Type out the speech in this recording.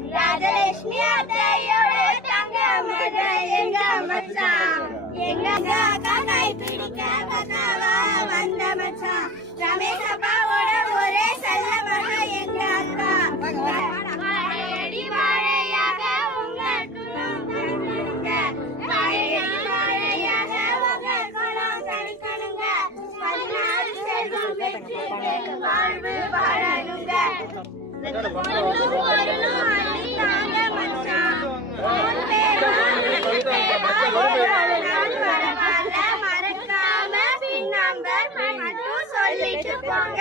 ராஜலட்சுமி அத்தையோட தங்க மகன் எங்க மச்சான் எங்க காக்காய் பிடிக்க கதாவா வந்த மச்சான் ரமேஷ் அப்பாவோட ஒரே செல்ல மகன் எங்க அக்கா வாழையடி வாழையாக உங்க குணங்க வாழையடி வாழையாக உங்க குணம் தடுக்கணுங்க 16 செல்வம் பெற்று வாழ்வு வாழணுங்க மறக்காம பின் நம்பர் மட்டும் சொல்லிட்டு போங்க.